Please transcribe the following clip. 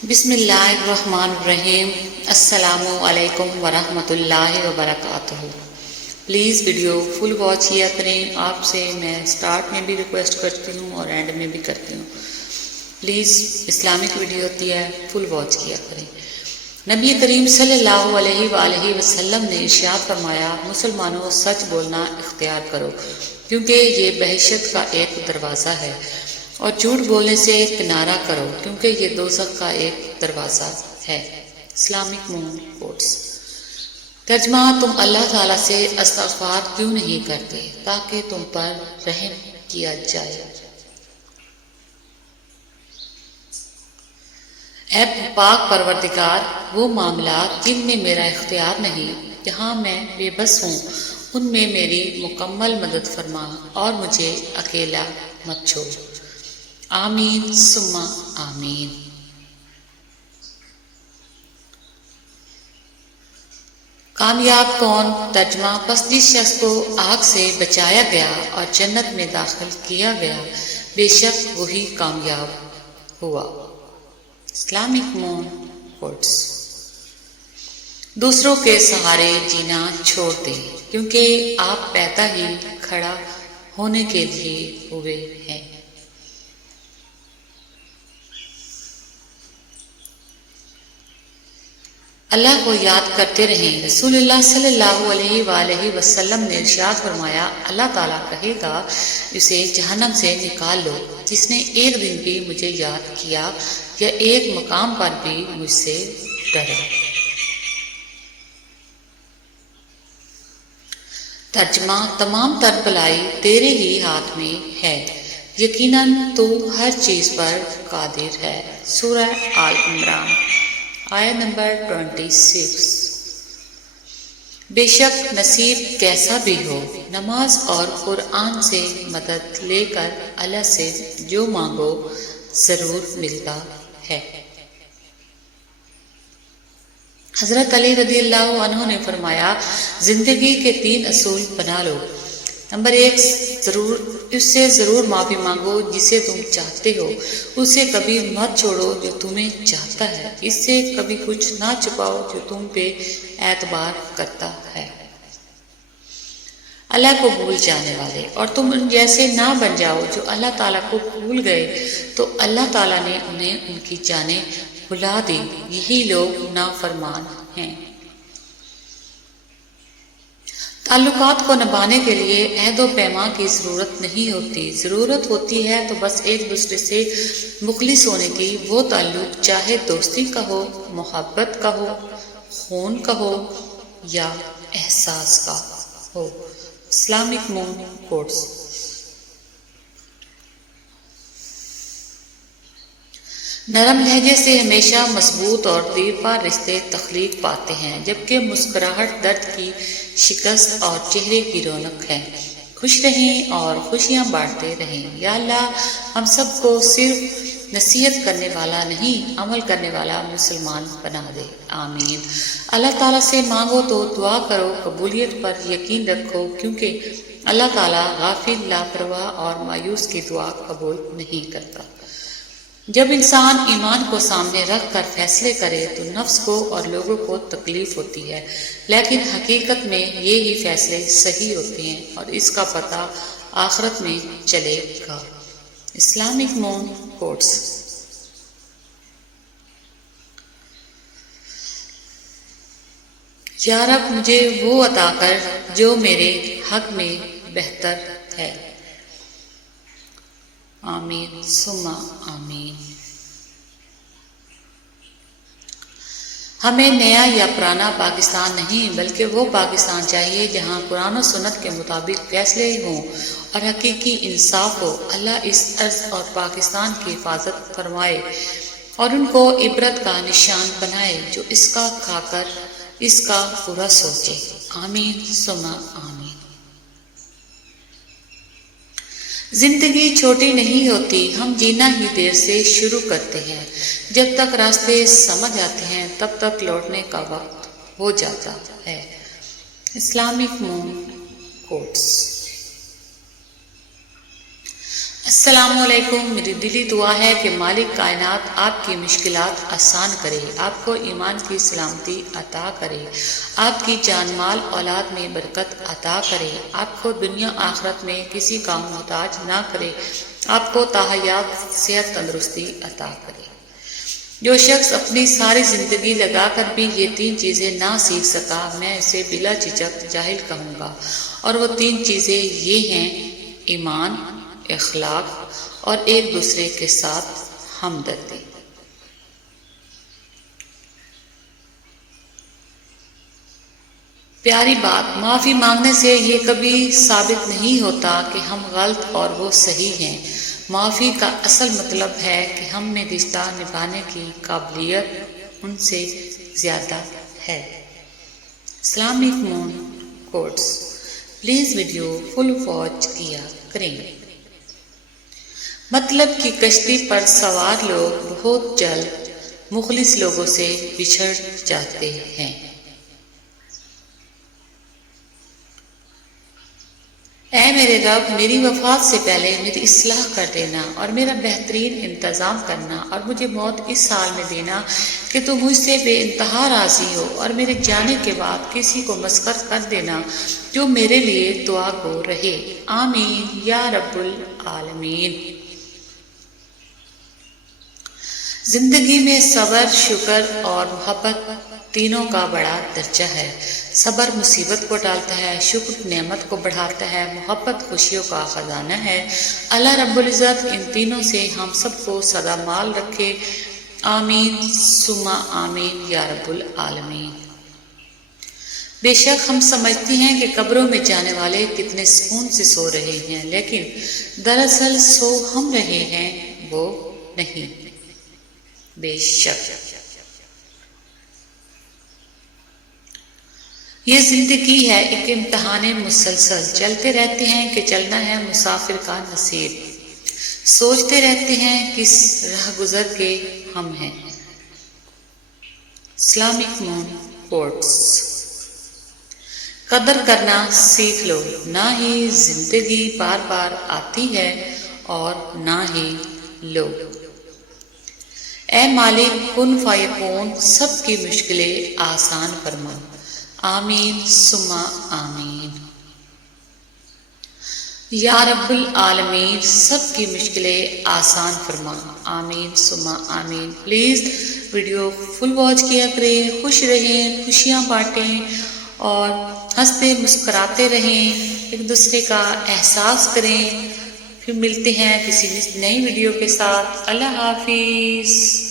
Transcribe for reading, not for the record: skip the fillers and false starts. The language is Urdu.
بسم اللہ الرحمن الرحیم۔ السلام علیکم ورحمۃ اللہ وبرکاتہ۔ پلیز ویڈیو فل واچ کیا کریں۔ آپ سے میں سٹارٹ میں بھی ریکویسٹ کرتی ہوں اور اینڈ میں بھی کرتی ہوں، پلیز اسلامک ویڈیو ہوتی ہے، فل واچ کیا کریں۔ نبی کریم صلی اللہ علیہ وآلہ وسلم نے ارشاد فرمایا، مسلمانوں سچ بولنا اختیار کرو کیونکہ یہ بہشت کا ایک دروازہ ہے، اور جھوٹ بولنے سے کنارہ کرو کیونکہ یہ دوزخ کا ایک دروازہ ہے۔ Islamic moon quotes. ترجمہ: تم اللہ تعالیٰ سے استغفار کیوں نہیں کرتے تاکہ تم پر رحم کیا جائے؟ اے پاک پروردگار، وہ معاملات جن میں میرا اختیار نہیں، جہاں میں بے بس ہوں، ان میں میری مکمل مدد فرما اور مجھے اکیلا مت چھوڑ۔ آمین ثم آمین۔ کامیاب کون؟ ترجمہ: پس جس شخص کو آگ سے بچایا گیا اور جنت میں داخل کیا گیا، بے شک وہی کامیاب ہوا۔ Islamic moon quotes. دوسروں کے سہارے جینا چھوڑ دیں کیونکہ آپ پیدا ہی کھڑا ہونے کے لیے ہوئے ہیں۔ اللہ کو یاد کرتے رہیں۔ رسول اللہ صلی اللہ علیہ وآلہ وسلم نے ارشاد فرمایا، اللہ تعالیٰ کہے گا، اسے جہنم سے نکال لو جس نے ایک دن بھی مجھے یاد کیا یا ایک مقام پر بھی مجھ سے ڈرا۔ ترجمہ: تمام تر بھلائی تیرے ہی ہاتھ میں ہے، یقیناً تو ہر چیز پر قادر ہے۔ سورہ آل عمران آیت نمبر 26۔ بے شک نصیب کیسا بھی ہو، نماز اور قرآن سے مدد لے کر اللہ سے جو مانگو ضرور ملتا ہے۔ حضرت علی رضی اللہ عنہ نے فرمایا، زندگی کے 3 اصول بنا لو۔ نمبر 1، اس سے ضرور معافی مانگو جسے تم چاہتے ہو، اسے کبھی مت چھوڑو جو تمہیں چاہتا ہے، اس سے کبھی کچھ نہ چھپاؤ جو تم پہ اعتبار کرتا ہے۔ اللہ کو بھول جانے والے، اور تم ان جیسے نہ بن جاؤ جو اللہ تعالیٰ کو بھول گئے تو اللہ تعالیٰ نے انہیں ان کی جانیں بھلا دی، یہی لوگ نافرمان ہیں۔ تعلقات کو نبھانے کے لیے عہد و پیمان کی ضرورت نہیں ہوتی، ضرورت ہوتی ہے تو بس ایک دوسرے سے مخلص ہونے کی۔ وہ تعلق چاہے دوستی کا ہو، محبت کا ہو، خون کا ہو یا احساس کا ہو۔ Islamic moon quotes. نرم لہجے سے ہمیشہ مضبوط اور دیرپا رشتے تخلیق پاتے ہیں، جبکہ مسکراہٹ درد کی شکست اور چہرے کی رونق ہے۔ خوش رہیں اور خوشیاں بانٹتے رہیں۔ یا اللہ، ہم سب کو صرف نصیحت کرنے والا نہیں، عمل کرنے والا مسلمان بنا دے۔ آمین۔ اللہ تعالیٰ سے مانگو تو دعا کرو، قبولیت پر یقین رکھو کیونکہ اللہ تعالیٰ غافل، لاپرواہ اور مایوس کی دعا قبول نہیں کرتا۔ جب انسان ایمان کو سامنے رکھ کر فیصلے کرے تو نفس کو اور لوگوں کو تکلیف ہوتی ہے، لیکن حقیقت میں یہی فیصلے صحیح ہوتے ہیں اور اس کا پتہ آخرت میں چلے گا۔ Islamic moon quotes. یا رب، مجھے وہ عطا کر جو میرے حق میں بہتر ہے۔ آمین ثم آمین۔ ہمیں نیا یا پرانا پاکستان نہیں بلکہ وہ پاکستان چاہیے جہاں قرآن و سنت کے مطابق فیصلے ہوں اور حقیقی انصاف ہو۔ اللہ اس ارض اور پاکستان کی حفاظت فرمائے اور ان کو عبرت کا نشان بنائے جو اس کا کھا کر اس کا برا سوچے۔ آمین ثم آمین۔ زندگی چھوٹی نہیں ہوتی، ہم جینا ہی دیر سے شروع کرتے ہیں۔ جب تک راستے سمجھ آتے ہیں تب تک لوٹنے کا وقت ہو جاتا ہے۔ Islamic moon quotes. السلام علیکم، میری دلی دعا ہے کہ مالک کائنات آپ کی مشکلات آسان کرے، آپ کو ایمان کی سلامتی عطا کرے، آپ کی جان مال اولاد میں برکت عطا کرے، آپ کو دنیا آخرت میں کسی کا محتاج نہ کرے، آپ کو تاحیات صحت تندرستی عطا کرے۔ جو شخص اپنی ساری زندگی لگا کر بھی یہ 3 چیزیں نہ سیکھ سکا، میں اسے بلا جھجک جاہل کہوں گا، اور وہ 3 چیزیں یہ ہیں: ایمان، اخلاق اور ایک دوسرے کے ساتھ ہمدردی۔ پیاری بات، معافی مانگنے سے یہ کبھی ثابت نہیں ہوتا کہ ہم غلط اور وہ صحیح ہیں۔ معافی کا اصل مطلب ہے کہ ہم میں رشتہ نبھانے کی قابلیت ان سے زیادہ ہے۔ Islamic moon quotes, please video full watch کیا کریں۔ مطلب کی کشتی پر سوار لوگ بہت جلد مخلص لوگوں سے بچھڑ جاتے ہیں۔ اے میرے رب، میری وفات سے پہلے میری اصلاح کر دینا اور میرا بہترین انتظام کرنا، اور مجھے موت اس حال میں دینا کہ تو مجھ سے بے انتہا راضی ہو، اور میرے جانے کے بعد کسی کو مسخر کر دینا جو میرے لیے دعا گو رہے۔ آمین یا رب العالمین۔ زندگی میں صبر، شکر اور محبت تینوں کا بڑا درجہ ہے۔ صبر مصیبت کو ٹالتا ہے، شکر نعمت کو بڑھاتا ہے، محبت خوشیوں کا خزانہ ہے۔ اللہ رب العزت ان تینوں سے ہم سب کو سدا مال رکھے، آمین ثم آمین یا رب العالمین۔ بے شک ہم سمجھتے ہیں کہ قبروں میں جانے والے کتنے سکون سے سو رہے ہیں، لیکن دراصل سو ہم رہے ہیں، وہ نہیں۔ بے شک یہ زندگی ہے ایک امتحان مسلسل، چلتے رہتے ہیں کہ چلنا ہے مسافر کا نصیب، سوچتے رہتے ہیں کس راہ گزر کے ہم ہیں۔ اسلامک مون کوٹس، قدر کرنا سیکھ لو، نہ ہی زندگی بار بار آتی ہے اور نہ ہی لوگ۔ اے مالک کن فیکون، سب کی مشکلیں آسان فرما، آمین ثم آمین۔ یا رب العالمین، سب کی مشکلیں آسان فرما، آمین ثم آمین۔ پلیز ویڈیو فل واچ کیا کریں، خوش رہیں، خوشیاں بانٹیں اور ہنستے مسکراتے رہیں، ایک دوسرے کا احساس کریں۔ پھر ملتے ہیں کسی نئی ویڈیو کے ساتھ۔ اللہ حافظ۔